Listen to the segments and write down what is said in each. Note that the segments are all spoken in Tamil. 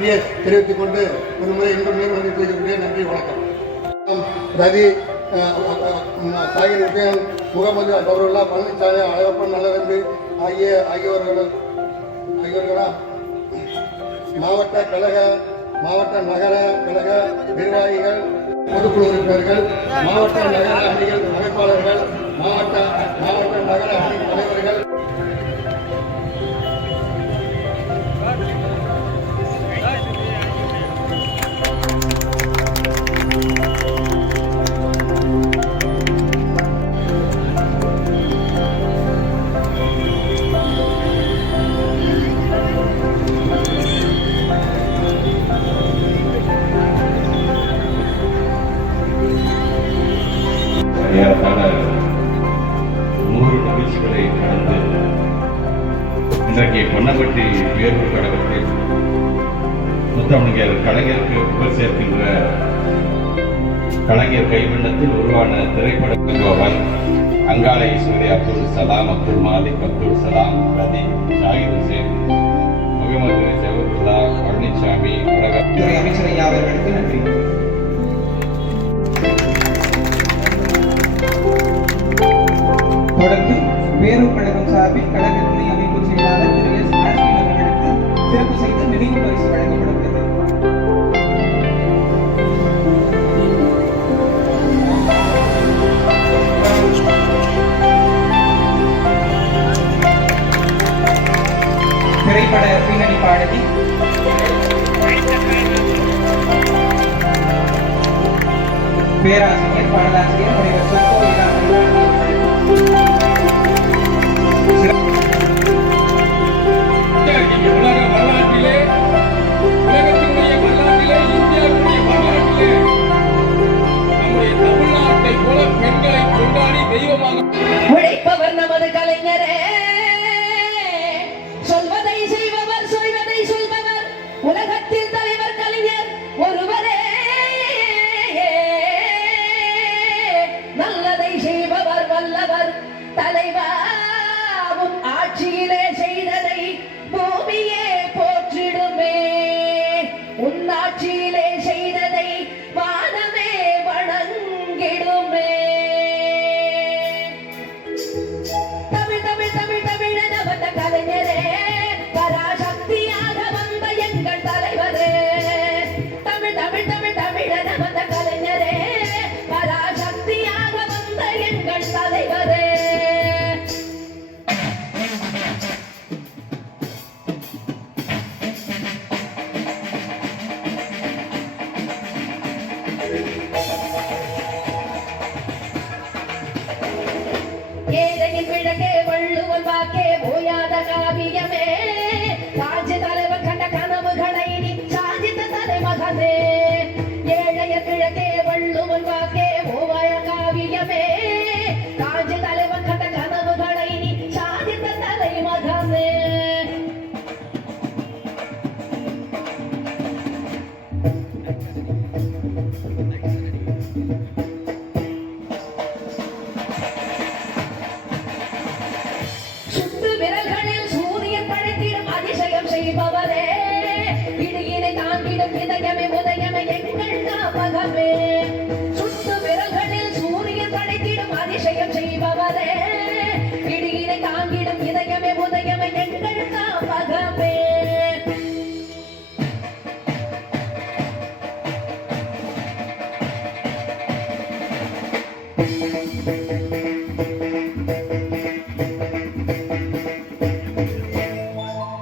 தெரிவித்துக் கொண்டு ஒரு முறை இன்றும் மீன் வந்து தெரிவிக்கக்கூடிய நன்றி வணக்கம். ரவி சாகிர் உசேன் முகமது அபருல்லா பழனிசாமி அழகப்பன் நல்லதம்பி ஆகியோர்களா மாவட்ட கழக மாவட்ட நகர கழக நிர்வாகிகள் பொதுக்குழு உறுப்பினர்கள் மாவட்ட நகர அணிகள் அமைப்பாளர்கள் மாவட்ட நகர அணி தலைவர்கள் ஏறத்தாழ 100 நிகழ்ச்சிகளை கடந்து இன்றைக்கு பொன்னப்பட்டி வேலூர் கழகத்தில் முத்தமிழர் கலைஞருக்கு புகழ் சேர்க்கின்ற கலைஞர் கைவண்ணத்தில் உருவான திரைப்பட கோவன் அங்காள ஈஸ்வரி அப்துல் சலாம் அப்துல் மாலிக் அப்துல் சலாம் ரதி ஷாகிர் ஹுசேன் முகமது ஜவஹர்லா பழனிசாமி உலகத்துறை அமைச்சர் ஐயா அவர்களுக்கு நன்றி. தொடர்ந்து வேலூர் கழகம் சார்பில் கழக துணை அமைப்பு செயலாளர் திரு எஸ் ஆஸ்மின் அவர்களுக்கு சிறப்பு செய்து நினைவு பரிசு வழங்கப்படுகிறது. திரைப்பட பின்னணி பாடகி பேராசிரியர் பாடலாசிரியர் முனைவர் சொற்கோவிலா உலக வரலாற்றிலே உலகத்தினுடைய வரலாற்றிலே இந்தியாவுடைய வரலாற்றிலே நம்முடைய தமிழ்நாட்டை போல பெண்களை கொண்டாடி தெய்வமாக உழைப்பவர் நமது கலைஞரே, சொல்வதை செய்பவர் சொல்வதை சொல்பவர் உலகத்தில் தலைவர் கலைஞர் ஒருவரே, நல்லதை செய்பவர் வல்லவர் தலைவாவும் ஆட்சியிலே செய்ததை பூமியே போற்றிடுமே, உன்னாட்சியிலே செய்ததை வானமே வணங்கிடுமே. தமிழ் தமிழ் தமிழ் தமிழென வந்த கலைஞரே, பராசக்தியாக வந்த எங்கள் தலைவரே, தமிழ் தமிழ் தமிழ் தமிழென வந்த கலைஞரே, பராசக்தியாக வந்த எங்கள் தலைவரே. ஏழையின் விளக்கே வள்ளுவன் வாக்கே ஓயாத காவியமே, ராஜ்ய தலைவர் கண்ட கனவுகளை நீ சாதித்த தலைமகனே. ஏழையர் கிழக்கே வள்ளுவன் வாக்கே ஓவாய காவியமே, ராஜ்ய தலைவர் கண்ட கனவுகளை நீ சாதித்த தலைமகனே. சுட்டு விரல்களில் சூரியன் படைத்திடும் அதிசயம் செய்பவரே, இடியினை தாங்கிடும் இதயமே உதயமே எங்கள் ஞாபகமே. சுட்டு விரல்களில் சூரியன் படைத்திடும் அதிசயம் செய்பவரே, இடியினை தாங்கிடும் இதயமே உதயமே எங்கள் ஞாபகமே.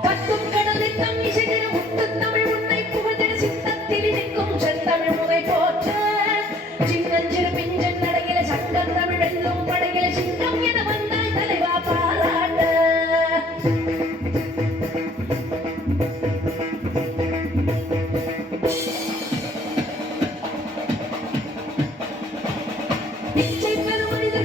கத்தும் கடலில் தம்மி சிதற முத்து தமிழ் உன்னை புகழ்ந்திட சித்தத்தில் இருக்கும் செந்தமிழ் முறை போற்ற, சின்னஞ்சிறு பிஞ்சன் நடையில சங்கம் தமிழ் எல்லும் படையில சிங்கம் என வந்தாய் தலைவா பாராட்ட. இச்சை பெரும் மனிதர்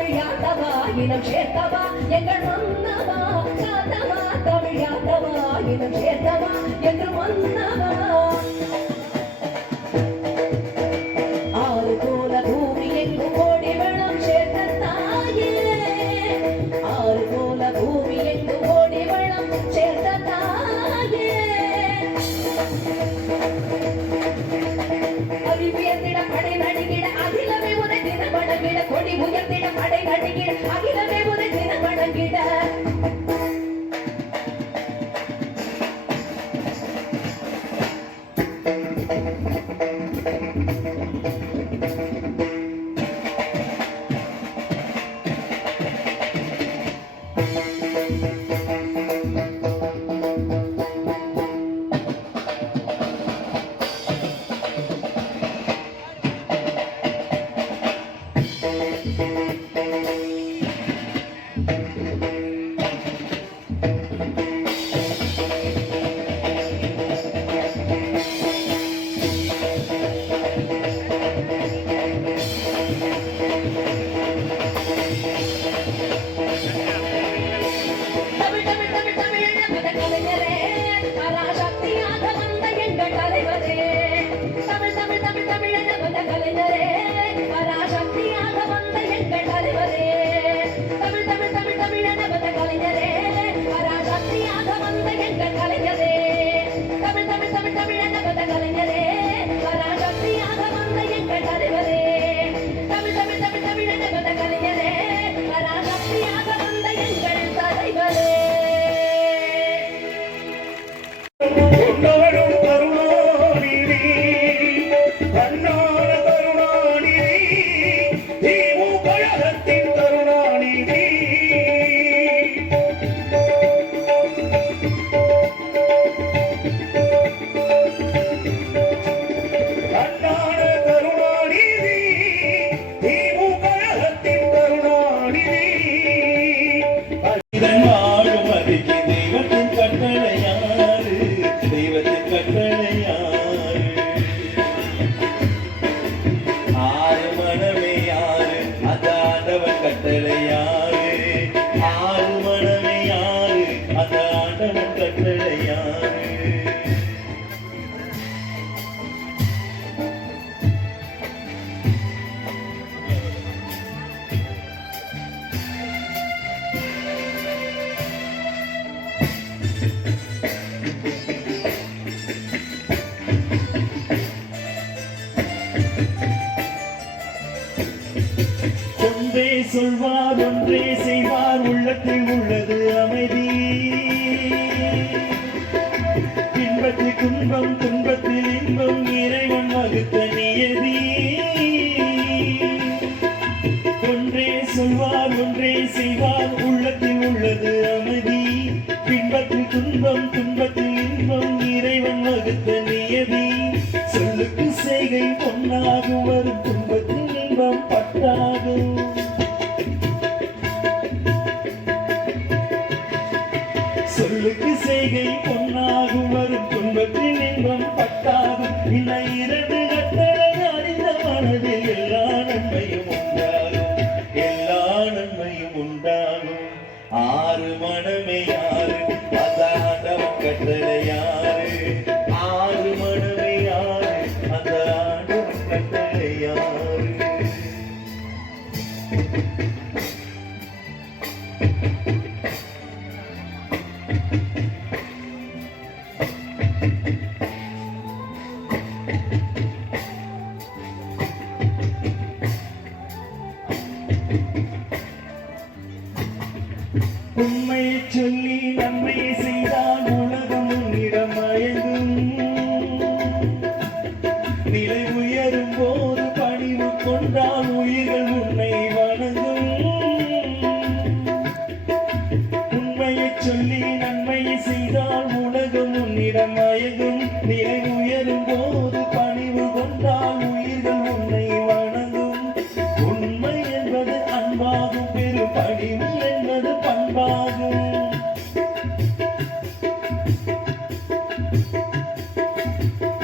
தமிழாத்தவா இனம் சேர்த்தவா எங்கள் மன்னவா காத்தவா தமிழாத்தவா இனம் சேர்த்தவா என்று மன்னவா ஆறு போல பூமி எங்கு கோடி வளம் சேர்த்த தாயே ஆறு போல பூமி எங்கு கோடி வளம் சேர்த்த தாயே அறிவியந்திட படை நடுங்கிட அகிலமே உதைத்திட வணங்கிட கொடி உயர்ந்திட படை நடுங்கிட அகிலமே உதைத்திட வணங்கிட தமிழ் தமிழ் தமிழ் தமிழ் பத கலைஞரே பராசக்தியாக வந்த எங்கள் தலைவரே தமிழ் தமிழ் தமிழ் தமிழ் பத கலைஞரே பராசக்தியாக வந்த எங்கள் தலைவரே தமிழ் தமிழ் தமிழ் தமிழ் பத கலைஞரே பராசக்தியாக வந்த எங்கள் கலைஞரே தமிழ் தமிழ் தமிழ் தமிழ் பத கலைஞரே பராசக்தியாக வந்த எங்கள் தலைவரே தமிழ் தமிழ் தமிழ் தமிழ் பத கலைஞரே பராசக்தியாக வந்த எங்கள் தலைவரே கொண்டாடும் கருணாநிதி கண்ணான கருணாநிதி திமுக கழகத்தின் கருணாநிதி கண்ணான கருணாநிதி திமுக கழகத்தின் கருணாநிதி இதன் வாழும் அறிக்கை தெய்வத்தின் கட்டளையாறு தெய்வத்தின் கட்டளையாறு ஆறு மனமே யாரு அந்த ஆண்டவன் கட்டளையாறு ஆறு மனமே யாரு அந்த ஆண்டவன் கட்டளையாறு ஒன்றே சொல்வார் ஒன்றே செய்வார் உள்ளத்தில் உள்ளது அமைதி இன்பத்தில் துன்பம் துன்பத்தில் இன்பம் இறைவன் வகுத்த நியதி ஒன்றே சொல்வார் ஒன்றே செய்வார் உள்ளத்தில் உள்ளது அமைதி இன்பத்தில் துன்பம் துன்பத்தில் இன்பம் இறைவன் வகுத்த நியதி சொல்லுக்கு செய்கை பொன்னாகும் வரும் துன்பத்தில் இன்பம் பட்டாகும் சொல்லுக்கு செய்கை பொன்னாகும் வரும் துன்பத்தில் இன்பம் பட்டாகும் இந்த இரண்டு கட்டளை அறிந்த மனதில் எல்லா நன்மையும் உண்டாகும் எல்லா நன்மையும் உண்டாகும் ஆறு மனமே யாரு அந்த ஆண்டவன் கட்டளை யாரு ஆறு மனமே யாரு அந்த ஆண்டவன் கட்டளை யாரு உண்மையை சொல்லி நன்மையை செய்தால் உலகம் உன்னிடம் மயங்கும் நிலை உயரும் போது பணிவு கொண்டால் உயிர்கள் உன்னை வணங்கும் உண்மையை சொல்லி நன்மையை செய்தால் உலகம் உன்னிடம் மயங்கும் நிலை உயரும் போது பணிவு கொண்டால் உயிர்கள் உன்னை வணங்கும் உண்மை என்பது அன்பாகும் பெரு பணிவு என்பது பண்பாகும்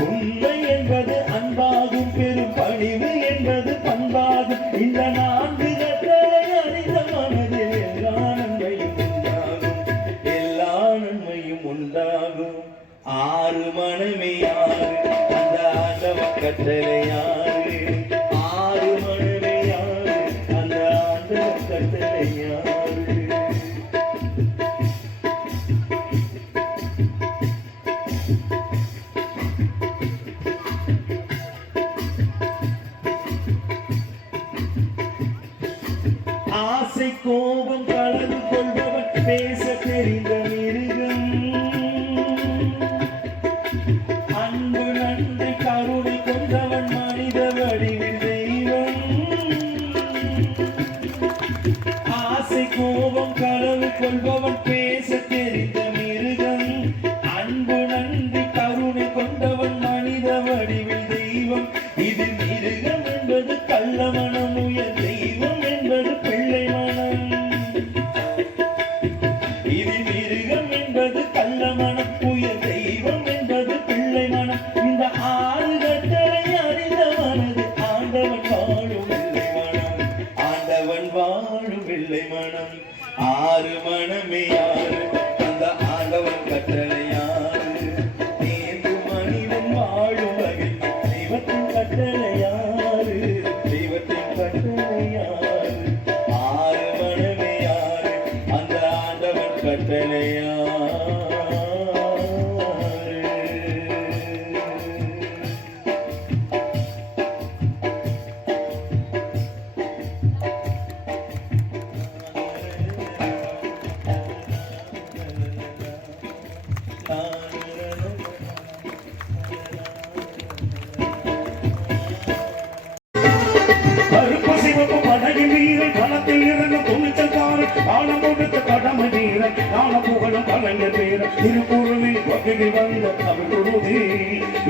உண்மை என்பது அன்பாகும் பெரும் பணிவு என்பது பண்பாகும் இந்த நான்கு கட்டளை கட்டளை யாரு? ஆறு மனமே யாரு? அந்த ஆண்டவன் கட்டளை யாரு? ஆசை கோபம் கலந்து கொள்பவன் பேச தெரிந்த மிருகம். அன்பு நன்றி கருணை கொண்டவன் மனித வடிவில் தெய்வம். ஆசை கோபம் கலந்து கொள்பவன் பேச தெரிந்த மிருகம். அன்பு நன்றி கருணை கொண்டவன் மனித வடிவில் தெய்வம். இது மிருகம் என்பது கள்ள மனம், உயர் தெய்வம் என்பது பிள்ளை மனம். இது மிருகம் என்பது கள்ள மனம், உயர் தெய்வம் என்பது பிள்ளை மனம். இந்த ஆறு கட்டளை அறிந்த மனது ஆண்டவன் வாழும் வெள்ளை மனம். ஆண்டவன் வாழும் வெள்ளை மனம். ஆறு மனமே யாரு? அந்த ஆண்டவன் கட்டளை யாரு? தேர்ந்து மனிதன் வாழும் வகை தெய்வத்தின் கட்டளை யாரு? தெய்வத்தின் கட்டளை யாரு? ஆறு மனமே யாரு? அந்த ஆண்டவன் கட்டளை யாரு? கருப்பு சிவப்பு படகின் வீரன் களத்தில் இறங்க துணிச்சல்காரன் காலம் கொடுத்த கடமை வீரன் கால புகழும் கலைஞர் வீரன் திருக்குறளில் வகையில் வந்த தமிழ் குருதி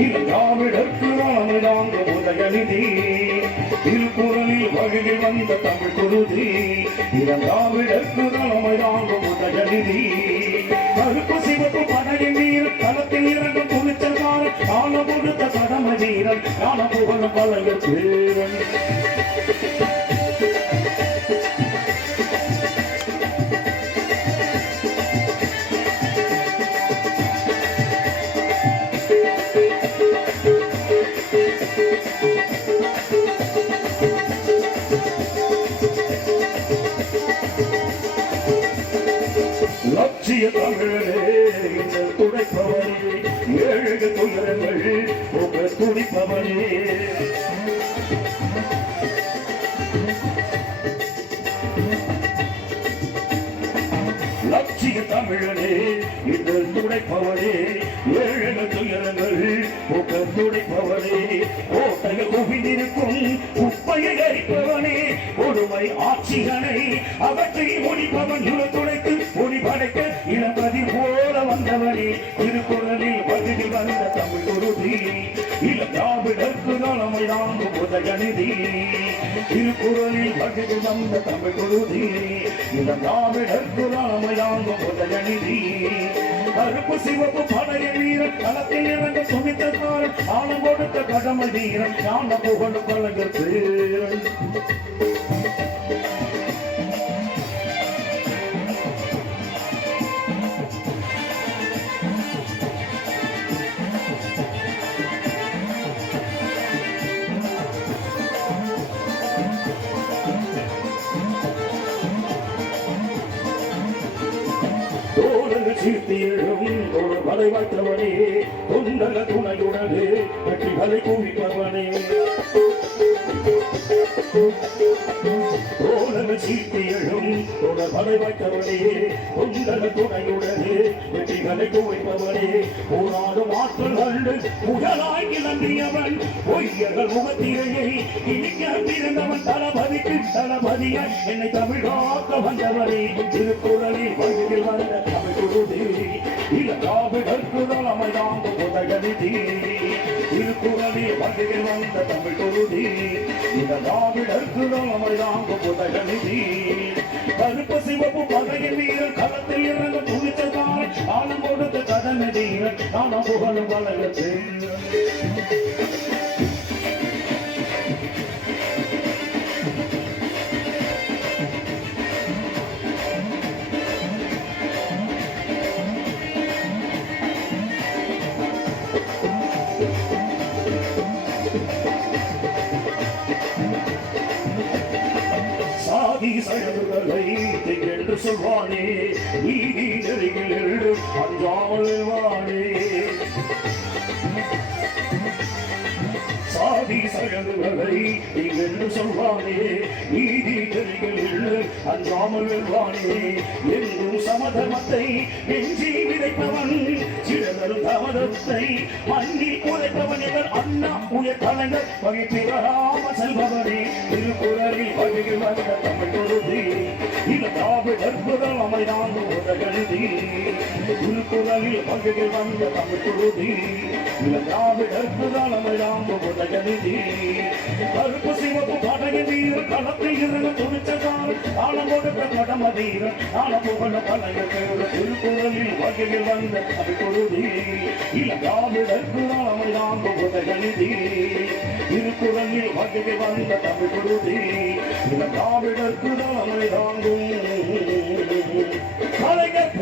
இளங்காவிடற்கு ராமதாங்க உதயநிதி திருக்குறளில் வகையில் வந்த தமிழ் குருதி இளங்காவிடற்கு ராமதாங்க உதயநிதி கருப்பு சிவப்பு படகின் வீரன் களத்தில் இறங்க துணிச்சல்காரன் காலம் கொடுத்த கடமை வீரன் கால புகழும் கலைஞர் வீரன் லட்சிய தமிழரே துடைப்பவரே ஏழு துயரங்கள் உங்க துடிப்பவரே லட்சிய தமிழனே இது துடைப்பவரே ஏழு துயரங்கள் உங்க துடைப்பவரே கோட்டையில் குவிந்திருக்கும் குப்பையை அரிப்பவனே கொடுமை ஆட்சிகளை அவற்றை முடிப்பவன் இவ துடைத்து ஒளி படைக்க இளம்பதி போல வந்தவனே திருக்குறளில் வகுதி வந்த தமிழ் குருதி இள திராவிடற்கு நலமை தாங்கு உதயநிதி திருக்குறளில் வகுதி வந்த தமிழ் குருதி இள திராவிடற்கு நலமை தாங்கு உதயநிதி கருப்பு சிவப்பு படைய வீரன் களத்தில் இறங்க துணித்தக்காரன் ஆழம் கொடுத்த கடமை வீரன் காண புகழும் கலைஞர் பேரன் சீர்த்தியிடும் ஒரு வலை வைத்தவனே தொண்டல துணையுடனே வெற்றிகளை குவிப்பவனே சீர்த்தியிடும் ஒரு வலை வைத்தவனே தொண்டல துணையுடனே வெற்றிகளை குவிப்பவனே போராடும் ஆற்றல் கண்டு புகழாய் கிளம்பியவன் பொய்யர்கள் முகத்திரையை இனிக்க பிறந்தவன் தளபதிக்கு தளபதியாய் என்னை தமிழ் காக்க வந்தவனே திருக்குறளில் வழியில் வந்த தமிழ் குருதி இளங்காவிடற்கு நலமை தாங்க உதயநிதி திருக்குறளில் வழியில் வந்த தமிழ் குருதி இளங்காவிடற்கு நலமை தாங்க உதயநிதி கருப்பு சிவப்பு பகையின் வீரன் களத்தில் இறங்க துணிச்சல்காரன் ஆழம் கொடுத்த கடமை வீரன் காண புகழும் கலைஞர் சயதுகளை என்று சொல்வானே நீதி நெறிகள் அஞ்சாமல் வாழே சாதி சகதுகளை என்று சொல்வானே நீதி நெறிகள் அஞ்சாமல் வாழே எங்கும் சமதமத்தை நெஞ்சி விதைப்பவன் சிறதரும் தமதத்தை மண்ணில் உழைப்பவன் இவர் அண்ணா உயர் கலைஞர் பகிர்ந்திராம செல்பவனே திருக்குறளில் பகிர் வந்த தமிழ் தொழுதி இலக்காவிடர் குரல் அமைதான் உலகழுதி திருக்குறளில் பகிர் வந்த தமிழ் தொழுதி இலக்காவிடர் குரல் அமைதான் உலகழுதி கருப்பு சிவப்பு படகு வீரர் களத்தில் இருந்து துணிச்சதால் ஆழம் கொடுக்க கடம வீரர் ஆழ புகழ பழைய பேரு திருக்குறளில் பகிர் வந்த தமிழ் தொழுதி இலக்காவிடர் குரல் அமைதான் உலகழுதி திருக்குறளில் பகிர் வந்த தமிழ் தொழுதி இலக்காவிடர் குரல் அமைதான் கலைஞர்